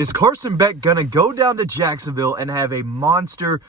Is Carson Beck going to go down to Jacksonville and have a monster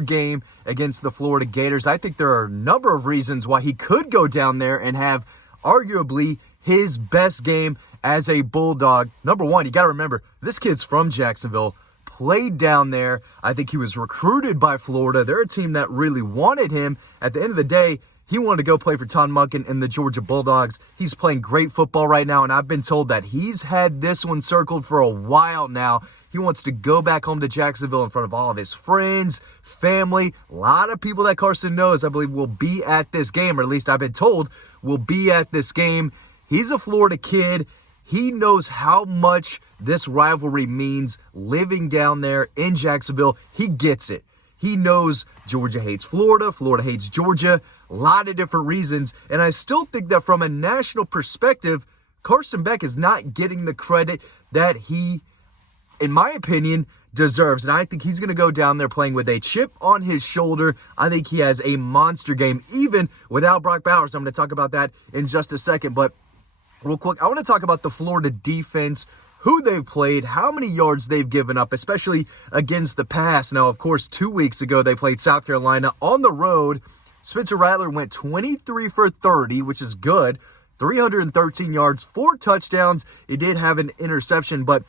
game against the Florida Gators? I think there are a number of reasons why he could go down there and have arguably his best game as a Bulldog. Number one, you got to remember, this kid's from Jacksonville, played down there. I think he was recruited by Florida. They're a team that really wanted him. At the end of the day, he wanted to go play for Todd Monken and the Georgia Bulldogs. He's playing great football right now, and I've been told that he's had this one circled for a while now. He wants to go back home to Jacksonville in front of all of his friends, family. A lot of people that Carson knows, I believe, will be at this game, or at least I've been told will be at this game. He's a Florida kid. He knows how much this rivalry means living down there in Jacksonville. He gets it. He knows Georgia hates Florida. Florida hates Georgia. A lot of different reasons. And I still think that from a national perspective, Carson Beck is not getting the credit that he, in my opinion, deserves. And I think he's going to go down there playing with a chip on his shoulder. I think he has a monster game, even without Brock Bowers. I'm going to talk about that in just a second. But real quick, I want to talk about the Florida defense, who they've played, how many yards they've given up, especially against the pass. Now, of course, 2 weeks ago, they played South Carolina on the road. Spencer Rattler went 23 for 30, which is good. 313 yards, 4 touchdowns. He did have an interception, but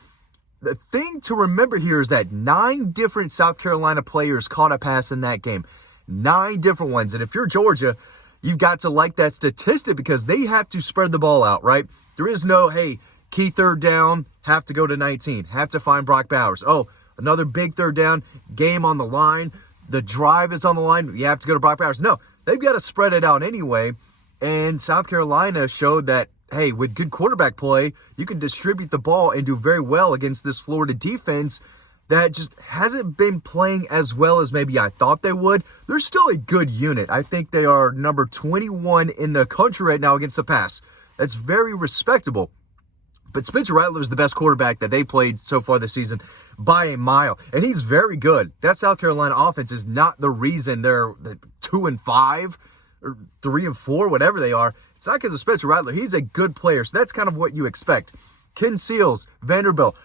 the thing to remember here is that 9 different South Carolina players caught a pass in that game. 9 different ones. And if you're Georgia, you've got to like that statistic because they have to spread the ball out, right? There is no, hey, key third down, have to go to 19, have to find Brock Bowers. Oh, another big third down, game on the line. The drive is on the line. You have to go to Brock Bowers. No, they've got to spread it out anyway. And South Carolina showed that, hey, with good quarterback play, you can distribute the ball and do very well against this Florida defense that just hasn't been playing as well as maybe I thought they would. They're still a good unit. I think they are number 21 in the country right now against the pass. That's very respectable. But Spencer Rattler is the best quarterback that they played so far this season by a mile. And he's very good. That South Carolina offense is not the reason they're 2-5 or 3-4, whatever they are. It's not because of Spencer Rattler. He's a good player. So that's kind of what you expect. Ken Seals, Vanderbilt,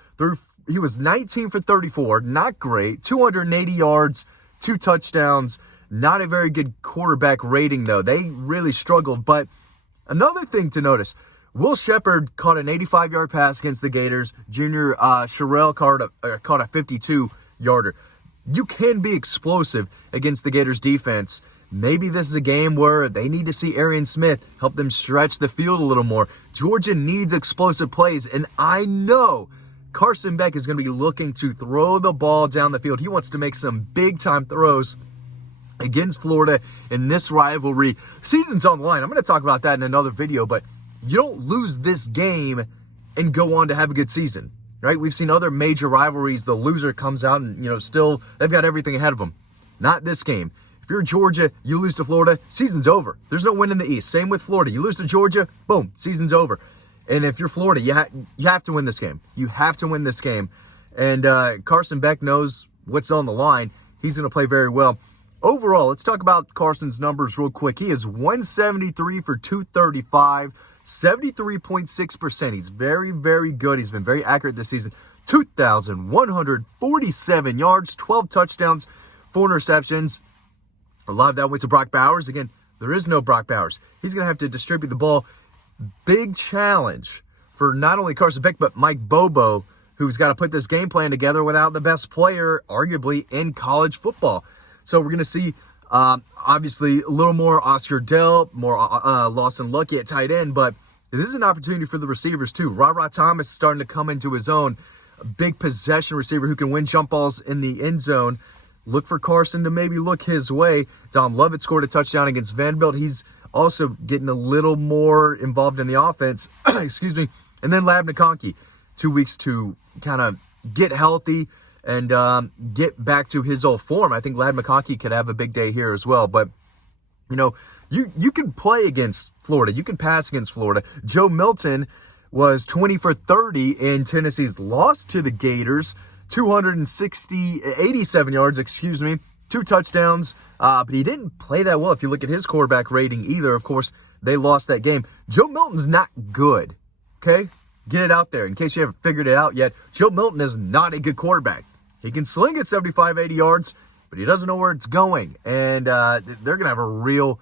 he was 19 for 34. Not great. 280 yards, 2 touchdowns. Not a very good quarterback rating, though. They really struggled. But another thing to notice, Will Shepard caught an 85-yard pass against the Gators. Junior Sherrill caught a 52-yarder. You can be explosive against the Gators defense. Maybe this is a game where they need to see Arian Smith help them stretch the field a little more. Georgia needs explosive plays, and I know Carson Beck is going to be looking to throw the ball down the field. He wants to make some big-time throws against Florida in this rivalry. Season's on the line. I'm going to talk about that in another video, but you don't lose this game and go on to have a good season, right? We've seen other major rivalries. The loser comes out and, still they've got everything ahead of them. Not this game. If you're Georgia, you lose to Florida, season's over. There's no win in the East. Same with Florida. You lose to Georgia, boom, season's over. And if you're Florida, you have to win this game. You have to win this game. And Carson Beck knows what's on the line. He's going to play very well. Overall, let's talk about Carson's numbers real quick. He is 173 for 235. 73.6%. He's very, very good. He's been very accurate this season. 2,147 yards, 12 touchdowns, 4 interceptions. A lot of that went to Brock Bowers. Again, there is no Brock Bowers. He's going to have to distribute the ball. Big challenge for not only Carson Beck, but Mike Bobo, who's got to put this game plan together without the best player, arguably, in college football. So we're going to see obviously, a little more Oscar Dell, more Lawson Lucky at tight end, but this is an opportunity for the receivers too. Ra Thomas is starting to come into his own. A big possession receiver who can win jump balls in the end zone. Look for Carson to maybe look his way. Dom Lovett scored a touchdown against Vanderbilt. He's also getting a little more involved in the offense. Excuse me. And then Lab McConkey, 2 weeks to kind of get healthy and get back to his old form. I think Lad McConkey could have a big day here as well. But, you can play against Florida. You can pass against Florida. Joe Milton was 20 for 30 in Tennessee's loss to the Gators. 87 yards, 2 touchdowns. But he didn't play that well if you look at his quarterback rating either. Of course, they lost that game. Joe Milton's not good, okay? get it out there in case you haven't figured it out yet. Joe Milton is not a good quarterback. He can sling it 75, 80 yards, but he doesn't know where it's going. And they're going to have a real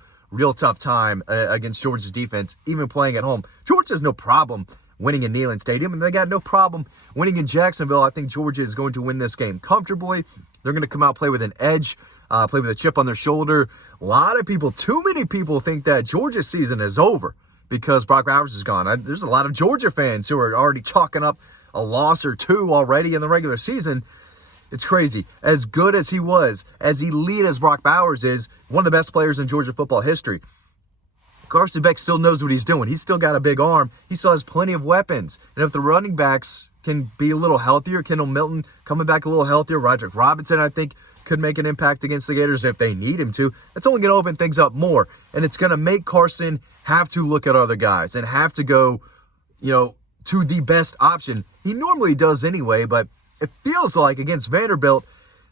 tough time against Georgia's defense, even playing at home. Georgia has no problem winning in Neyland Stadium, and they got no problem winning in Jacksonville. I think Georgia is going to win this game comfortably. They're going to come out, play with an edge, play with a chip on their shoulder. A lot of people, too many people, think that Georgia's season is over because Brock Bowers is gone. There's a lot of Georgia fans who are already chalking up a loss or two already in the regular season. It's crazy. As good as he was, as elite as Brock Bowers is, one of the best players in Georgia football history, Carson Beck still knows what he's doing. He's still got a big arm. He still has plenty of weapons. And if the running backs can be a little healthier, Kendall Milton coming back a little healthier, Roderick Robinson, I think, could make an impact against the Gators if they need him to. It's only going to open things up more. And it's going to make Carson have to look at other guys and have to go, to the best option. He normally does anyway, but it feels like against Vanderbilt,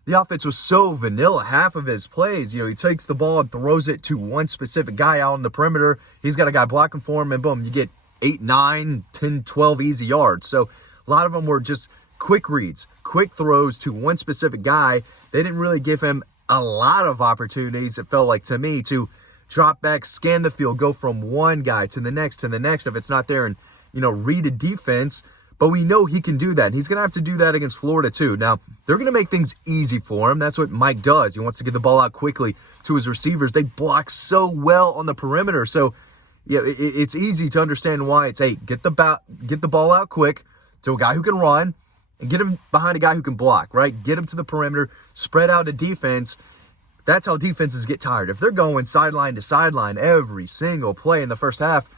the offense was so vanilla. Half of his plays, he takes the ball and throws it to one specific guy out on the perimeter. He's got a guy blocking for him, and boom, you get 8, 9, 10, 12 easy yards. So a lot of them were just quick reads, quick throws to one specific guy. They didn't really give him a lot of opportunities, it felt like to me, to drop back, scan the field, go from one guy to the next if it's not there, and, read a defense. But we know he can do that. And he's going to have to do that against Florida, too. Now, they're going to make things easy for him. That's what Mike does. He wants to get the ball out quickly to his receivers. They block so well on the perimeter. So, yeah, it's easy to understand why it's, hey, get the ball out quick to a guy who can run and get him behind a guy who can block, right? Get him to the perimeter, spread out a defense. That's how defenses get tired. If they're going sideline to sideline every single play in the first half,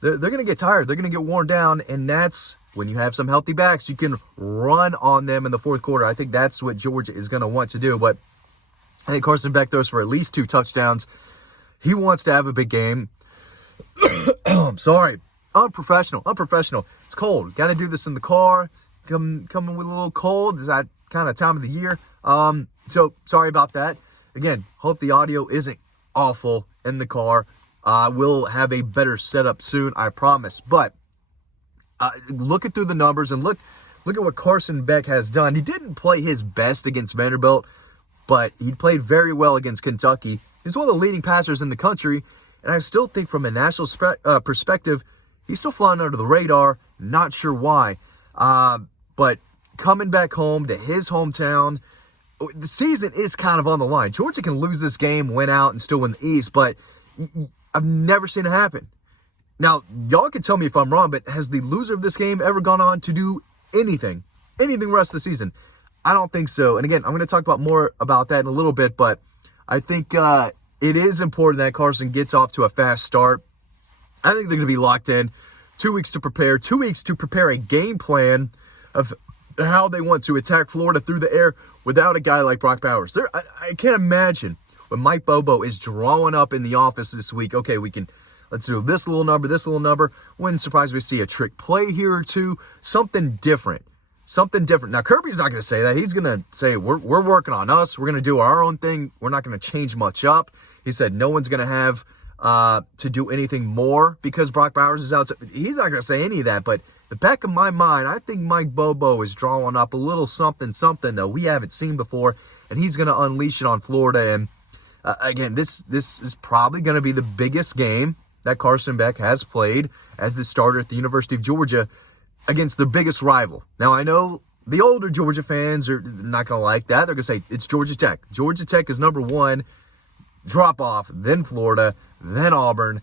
they're going to get tired. They're going to get worn down, and that's when you have some healthy backs, you can run on them in the fourth quarter. I think that's what Georgia is going to want to do. But I think Carson Beck throws for at least 2 touchdowns. He wants to have a big game. I'm sorry. Unprofessional. It's cold. Got to do this in the car. Coming with a little cold. It's that kind of time of the year. So sorry about that. Again, hope the audio isn't awful in the car. We'll have a better setup soon, I promise. But looking through the numbers and look at what Carson Beck has done. He didn't play his best against Vanderbilt, but he played very well against Kentucky. He's one of the leading passers in the country, and I still think from a national perspective, he's still flying under the radar. Not sure why. But coming back home to his hometown, the season is kind of on the line. Georgia can lose this game, win out, and still win the East, but I've never seen it happen. Now, y'all can tell me if I'm wrong, but has the loser of this game ever gone on to do anything the rest of the season? I don't think so. And again, I'm going to talk more about that in a little bit, but I think it is important that Carson gets off to a fast start. I think they're going to be locked in. 2 weeks to prepare. 2 weeks to prepare a game plan of how they want to attack Florida through the air without a guy like Brock Bowers. I can't imagine when Mike Bobo is drawing up in the office this week, okay, let's do this little number. Wouldn't surprise me to see a trick play here or two. Something different. Now, Kirby's not going to say that. He's going to say, we're working on us. We're going to do our own thing. We're not going to change much up. He said no one's going to have to do anything more because Brock Bowers is out. He's not going to say any of that. But the back of my mind, I think Mike Bobo is drawing up a little something that we haven't seen before. And he's going to unleash it on Florida. And again, this is probably going to be the biggest game that Carson Beck has played as the starter at the University of Georgia against the biggest rival. Now, I know the older Georgia fans are not going to like that. They're going to say, it's Georgia Tech. Georgia Tech is number one, drop off, then Florida, then Auburn,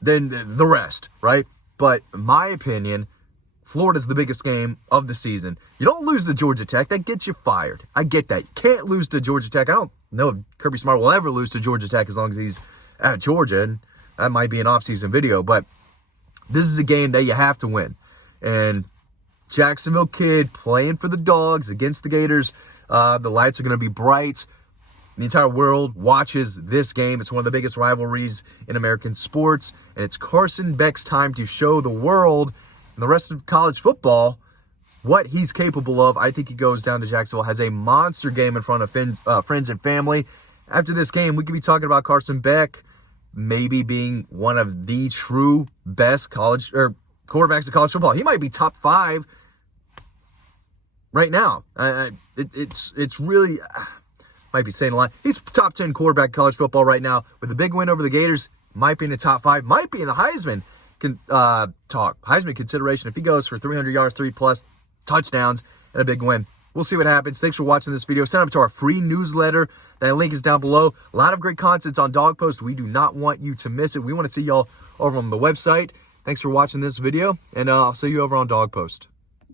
then the rest, right? But in my opinion, Florida's the biggest game of the season. You don't lose to Georgia Tech. That gets you fired. I get that. You can't lose to Georgia Tech. I don't know if Kirby Smart will ever lose to Georgia Tech as long as he's at Georgia, and that might be an off-season video, but this is a game that you have to win. And Jacksonville kid playing for the Dogs against the Gators. The lights are going to be bright. The entire world watches this game. It's one of the biggest rivalries in American sports, and it's Carson Beck's time to show the world and the rest of college football what he's capable of. I think he goes down to Jacksonville, has a monster game in front of friends and family. After this game, we could be talking about Carson Beck maybe being one of the true best college or quarterbacks in college football. He might be top 5 right now. It's really, might be saying a lot. He's top 10 quarterback in college football right now with a big win over the Gators. Might be in the top 5. Might be in the Heisman Heisman consideration if he goes for 300 yards, 3+ touchdowns, and a big win. We'll see what happens. Thanks for watching this video. Sign up to our free newsletter. That link is down below. A lot of great content on Dog Post. We do not want you to miss it. We want to see y'all over on the website. Thanks for watching this video, and I'll see you over on Dog Post.